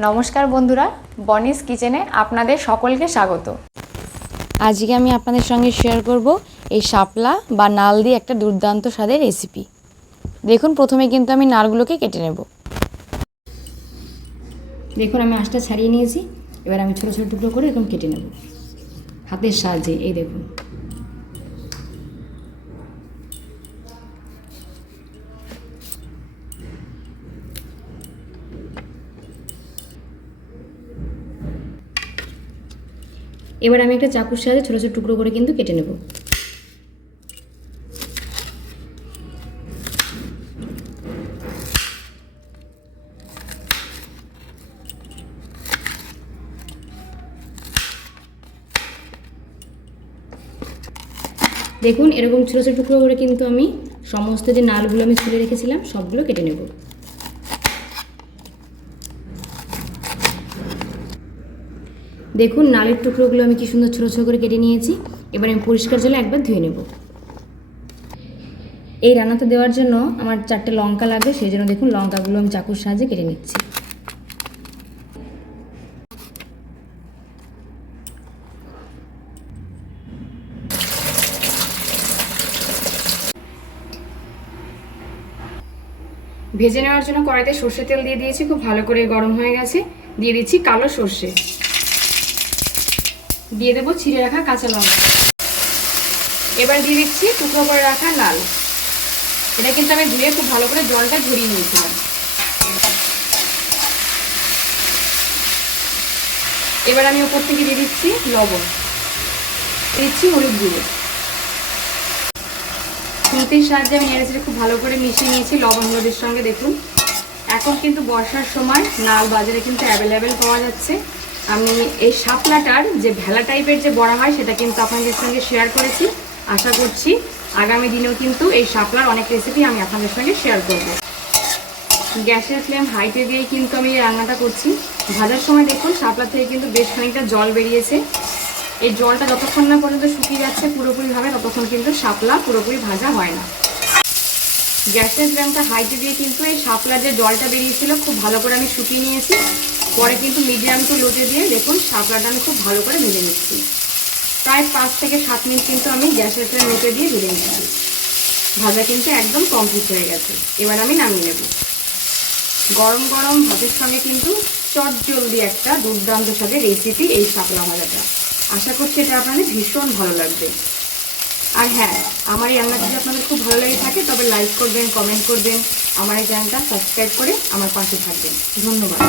নমস্কার বন্ধুরা, বনিস কিচেনে আপনাদের সকলকে স্বাগত। আজকে আমি আপনাদের সঙ্গে শেয়ার করব এই শাপলা বা নাল দিয়ে একটা দুর্দান্ত স্বাদের রেসিপি দেখুন, প্রথমে কিন্তু আমি নালগুলোকে কেটে নেব। দেখুন, আমি আঁশটা ছাড়িয়ে নিয়েছি। এবার আমি ছোটো ছোটো টুকরো করে এরকম কেটে নেব। হাতের সাহায্যে, এই দেখুন। এবার আমি একটা চাকুর সাহায্যে ছোটো ছোটো টুকরো করে কিন্তু কেটে নেব। দেখুন, এরকম ছোটো ছোটো টুকরো করে কিন্তু আমি সমস্ত যে নালগুলো আমি ছুলে রেখেছিলাম, সবগুলো কেটে নেব। দেখুন, নালের টুকরোগুলো আমি কি সুন্দর ছোটো ছোটো করে কেটে নিয়েছি। এবার আমি পরিষ্কার জলে একবার ধুয়ে নেব। এই রান্নাতে দেওয়ার জন্য আমার চারটে লঙ্কা লাগবে, সেই জন্য দেখুন লঙ্কাগুলো আমি চাকুর সাহায্যে কেটে নিচ্ছি। ভেজে নেওয়ার জন্য কড়াইতে সর্ষে তেল দিয়ে দিয়েছি, খুব ভালো করে গরম হয়ে গেছে। দিয়ে দিচ্ছি কালো সর্ষে। দিয়ে দেবো ছিঁড়ে রাখা কাঁচা লঙ্কা। এবার দিয়ে দিচ্ছি টুকরো করে রাখা লাল। এটা কিন্তু আমি ধুয়ে খুব ভালো করে জলটা ঝরিয়ে নিয়েছিলাম। এবার আমি ওপর থেকে দিয়ে দিচ্ছি লবণ। দিচ্ছি হলুদ গুঁড়ো। খুন্তির সাহায্যে আমি নেড়েচেড়ে খুব ভালো করে মিশিয়ে নিয়েছি লবণ হলুদের সঙ্গে, দেখুন। এখন কিন্তু বর্ষার সময় নাল বাজারে কিন্তু অ্যাভেলেবেল পাওয়া যাচ্ছে। আমি এই শাপলাটার যে ভেলা টাইপের যে বড়া হয়, সেটা কিন্তু আপনাদের সঙ্গে শেয়ার করেছি। আশা করছি আগামী দিনেও কিন্তু এই শাপলার অনেক রেসিপি আমি আপনাদের সঙ্গে শেয়ার করব। গ্যাসের ফ্লেম হাইতে দিয়েই কিন্তু আমি রান্নাটা করছি। ভাজার সময় দেখুন, শাপলা থেকে কিন্তু বেশ খানিকটা জল বেরিয়েছে। এই জলটা যতক্ষণ না পর্যন্ত শুকিয়ে যাচ্ছে, পুরোপুরিভাবে ততক্ষণ কিন্তু শাপলা পুরোপুরি ভাজা হয় না। গ্যাসের ফ্লেমটা হাইতে দিয়ে কিন্তু এই শাপলার যে জলটা বেরিয়েছিল, খুব ভালো করে আমি শুকিয়ে নিয়েছি। পরে কিন্তু মিডিয়াম টু লোটে দিয়ে দেখুন শাপলাটা আমি খুব ভালো করে ভেজে নিচ্ছি। প্রায় পাঁচ থেকে সাত মিনিট কিন্তু আমি গ্যাসের ফ্লেম লোটে দিয়ে ভেজে নিচ্ছি। ভাজা কিন্তু একদম কমপ্লিট হয়ে গেছে। এবার আমি নামিয়ে নেব। গরম গরম ভাতের সঙ্গে কিন্তু চট জলদি একটা দুর্দান্ত সাথে রেসিপি এই শাপলা ভাজাটা। আশা করছি এটা আপনাদের ভীষণ ভালো লাগবে। আর হ্যাঁ আমার এই রান্না যদি আপনাদের খুব ভালো লেগে থাকে, তবে লাইক করবেন কমেন্ট করবেন, আমার এই চ্যানেলটা সাবস্ক্রাইব করে আমার পাশে থাকবেন। ধন্যবাদ।